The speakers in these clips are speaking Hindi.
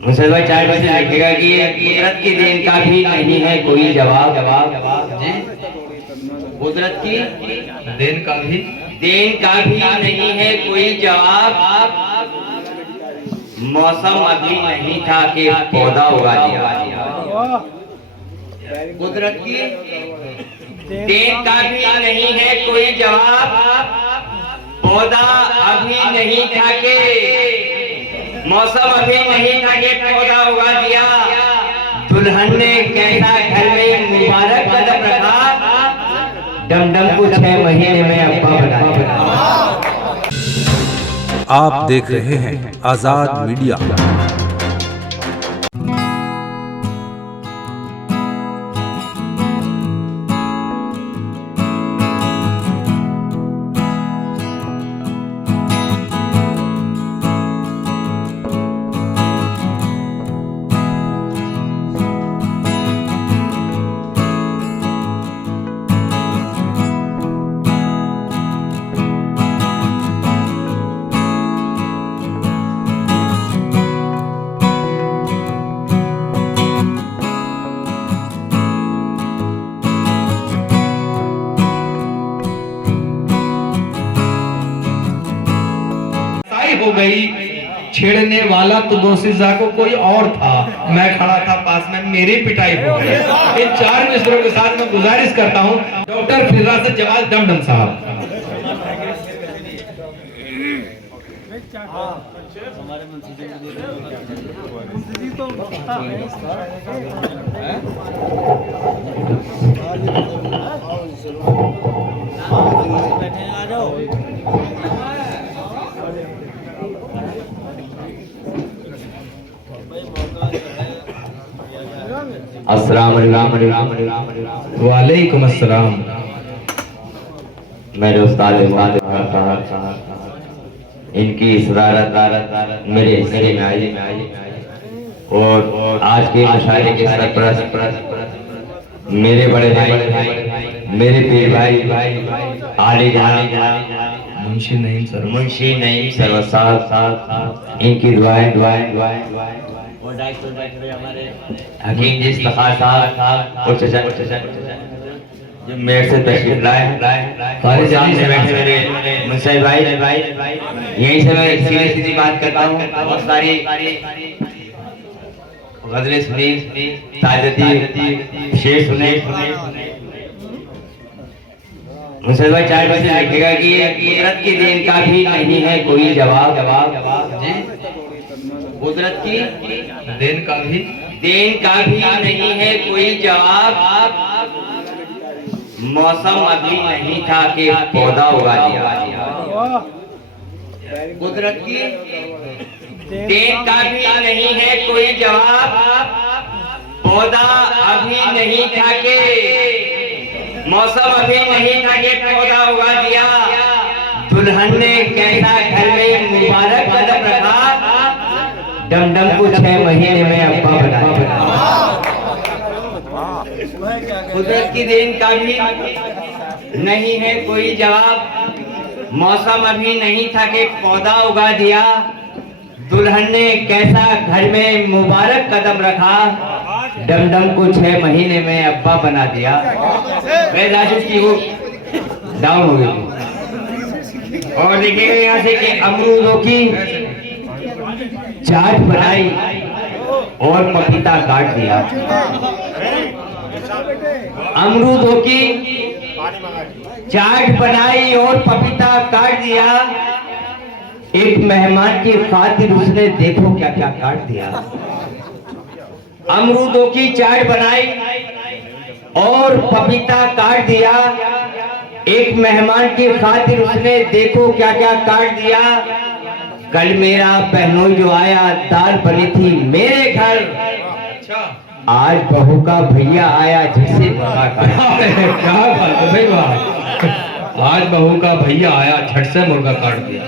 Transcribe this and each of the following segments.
मुसलमान भाई 4 बजे लिखेगा कि ये कुदरत की देन का भी नहीं है कोई जवाब। जी, कुदरत की देन का भी नहीं है कोई जवाब। मौसम अभी नहीं था कि पौधा उगा दिया। कुदरत की देन का भी नहीं है कोई जवाब। पौधा अभी नहीं था कि मौसम अभी नहीं था कि पौधा उगा दिया। दुल्हन ने कैसा घर में मुबारक कदम रखा। डमडम को 6 महीने में अब्बा बना दिया। आप देख रहे हैं आजाद मीडिया। हो गई, छेड़ने वाला तो दोषीजा को कोई और था, मैं खड़ा था पास में, मेरी पिटाई हो गई। इन 4 मिसरों के साथ मैं गुजारिश करता हूं डॉक्टर फिरासत जमाल डमडम साहब। अस्सलाम वालेकुम अस्सलाम। मेरे उस्ताद इनकी सदारत मेरे हिस्से में आई और आज के मुशायरे के सरपरस्त मेरे बड़े भाई, मेरे पीर भाई आले जहां मुंशी नईम सर साहब, इनकी दुआएं और हमारे हकीम जी इफ्तिखार साहब और जो मेरे से तशरीफ लाए सारे सामने बैठे मेरे मुंशी भाई, यहीं से मैं सीधी बात करता हूँ। बहुत सारी गजलें सुनी, ताजदी शेर सुने। मुंशी भाई 4 बजे लिखेगा कि ये कुदरत की देन का भी नहीं है कोई जवाब। जी, कुदरत की देन का भी नहीं है कोई जवाब। मौसम अभी नहीं था कि पौधा उगा दिया। कुदरत की देन का भी नहीं है कोई जवाब। पौधा अभी नहीं था कि मौसम अभी नहीं था कि पौधा उगा दिया। दुल्हन ने कैसा घर में मुबारक कदम रखा। डमडम को 6 महीने में अब्बा बना दिया। कुदरत की देन का भी नहीं है कोई जवाब। मौसम अभी नहीं था कि पौधा उगा दिया। दुल्हन ने कैसा घर में मुबारक कदम रखा। डमडम को 6 महीने में अब्बा बना दिया। की वो डाउन हो गई। और देखिएगा यहाँ से कि अमरूदों की चाट बनाई और पपीता काट दिया। अमरूदों की चाट बनाई और पपीता काट दिया। एक मेहमान की खातिर उसने देखो क्या क्या काट दिया। अमरूदों की चाट बनाई और पपीता काट दिया। एक मेहमान की खातिर उसने देखो क्या क्या काट दिया। कल मेरा बहनोई जो आया दाल बनी थी मेरे घर। आज बहू का भैया आया जिसे क्या बात है भाई, वाह। आज बहू का भैया आया, झट से मुर्गा काट दिया।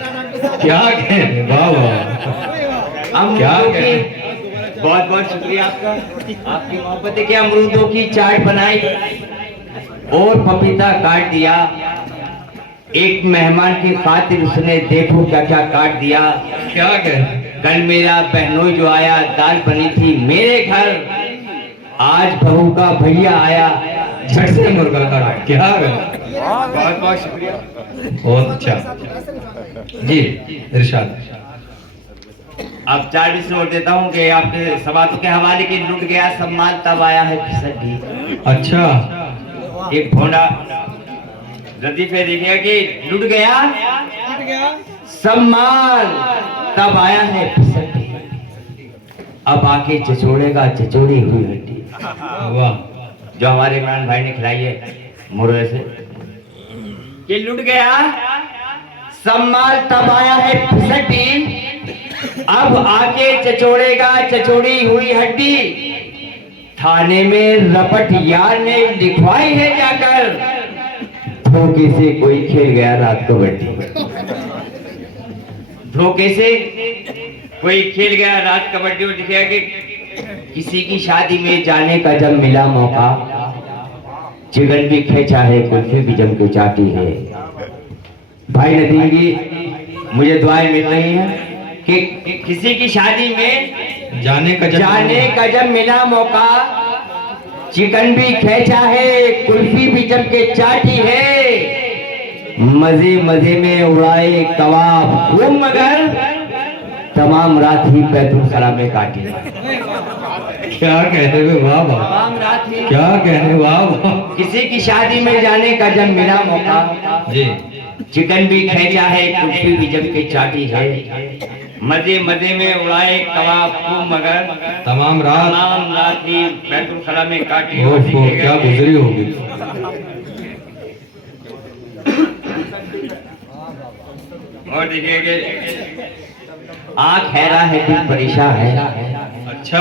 क्या कहने, वाह वाह, हम क्या बहुत बहुत शुक्रिया आपका, आपकी मोहब्बत है कि अमरूदों की चाट बनाई और पपीता काट दिया। एक मेहमान की खातिर उसने देखो क्या क्या काट दिया। क्या कह कल मेरा बहनोई जो आया दाल बनी थी मेरे घर, आज बहू का भैया आया झट से मुर्गा काटा। क्या बहुत बहुत शुक्रिया। बहुत अच्छा जी, इरशाद। अब 4 मिनट और देता हूँ कि आपके सवालों के हवाले के लुट गया सम्मान तब आया है फिसड्डी। अच्छा, एक भोंडा लतीफे देखिए कि लुट गया सम्मान तब आया है फिसड्डी, अब आके चचोड़ेगा चचोड़ी हुई हड्डी। वाह, जो हमारे इमरान भाई ने खिलाई है मुर्गे से कि लुट गया सम्मान तब आया है फिसड्डी, अब आके चचोड़ेगा चचोड़ी हुई हड्डी। थाने में रपट यार ने लिखवाई है जाकर, धोखे से कोई खेल गया रात को कबड्डी। धोखे से कोई खेल गया रात कबड्डी। और लिखा कि किसी की शादी में जाने का जब मिला मौका, चिकन भी खेचा है कुल्फी भी जम के चाटी है। भाई नदीम की मुझे दुआएं मिल रही हैं कि किसी की शादी में जाने का जब मिला मौका, चिकन भी खेचा है कुल्फी भी जम के चाटी है। मजे मजे में उड़ाए कबाब खूब मगर, तमाम रात ही बैतुल खला में काटी। क्या कहने हुए, वाह वाह, तमाम रात ही क्या कहने, वाह वाह। किसी की शादी में जाने का जब मिला मौका, जी, चिकन भी खेचा है कुल्फी भी जम के चाटी है। मजे मजे में उड़ाए कबाब खूब मगर, तमाम रात ही बैतुल खला में काटी। ओहो, क्या गुजरी होगी। और देखिए आँख हैरा है दिल परेशान है। अच्छा,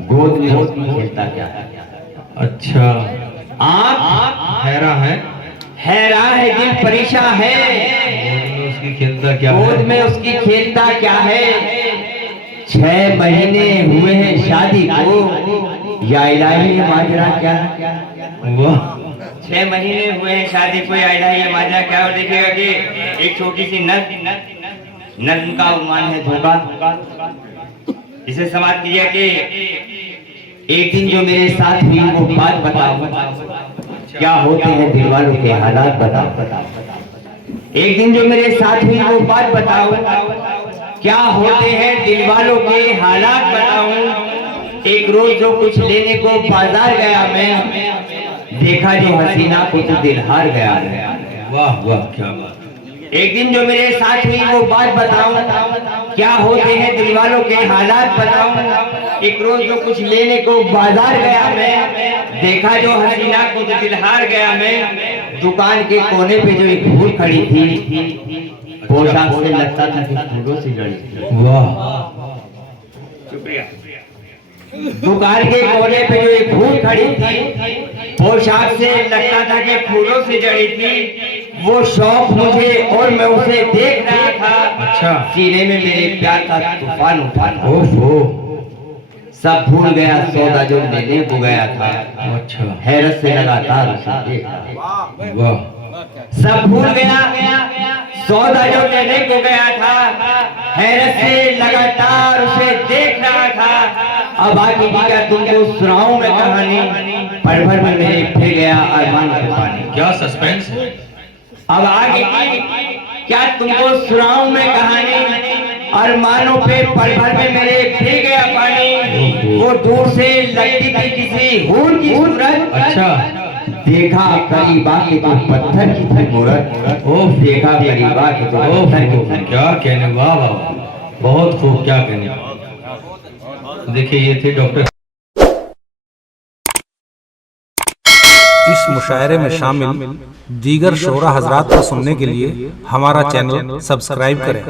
गोद में उसकी खेलता क्या है। अच्छा, आँख हैरा है दिल परेशान है। गोद में उसकी खेलता क्या गोद है। में उसकी खेलता क्या है। 6 महीने हुए हैं शादी को, या इलाही ये माजरा क्या है। वाह, 6 महीने हुए हैं शादी को, या इलाही ये माजरा क्या है। और देखिएगा कि एक छोटी सी नज्म का उन्वान है धोखा। इसे समाप्त किया कि एक दिन जो मेरे साथ हुई वो बात बताओ, क्या होते हैं दिल वालों के हालात बताओ। एक दिन जो मेरे साथ हुई वो बात बताओ, क्या होते हैं दिल वालों के हालात बताऊं। एक रोज जो कुछ लेने को बाजार गया मैं, देखा जो हसीना को तो दिल हार गया। वाह वाह, क्या बात। एक दिन जो मेरे साथ हुई वो बात बताऊं, क्या होते हैं दिल वालों के हालात बताऊं। एक रोज जो कुछ लेने को बाजार गया मैं, देखा जो हसीना को तो दिल हार गया मैं। दुकान के कोने पे जो एक फूल खड़ी थी, पोशाक से लगता था कि फूलों से जड़ी थी। वाह, शुक्रिया। दुकान के कोने पे जो एक फूल खड़ी थी, पोशाक से लगता था कि फूलों से जड़ी थी। वो शौक मुझे और मैं उसे देख रहा था। अच्छा, सीने में मेरे प्यार का तूफान उठा था। ओहो, सब भूल गया सौदा जो लेने को गया था। अच्छा, हैरत से लगातार उसे देखा। वाह, सब भूल गया सौदा जो लेने को गया था, हैरत से लगातार उसे देख रहा था। अब आगे की क्या तुमको सुनाऊं मैं कहानी, पल भर में मेरे फिर गया अरमान का पानी। क्या सस्पेंस है। अब आगे की क्या तुमको सुनाऊं मैं कहानी, अरमानों पे पल भर में मेरे फिर गया पानी। वो दूर से लगती थी किसी हूर की सूरत, अच्छा, देखा करीब आके तो पत्थर की थी मूरत। ओह, देखा करीब आके तो पत्थर की थी। क्या कहने, वाह वाह, बहुत खूब, क्या कहने। देखिए, ये थे डॉक्टर। इस मुशायरे में शामिल दीगर शोरा हजरात को सुनने के लिए हमारा चैनल सब्सक्राइब करें।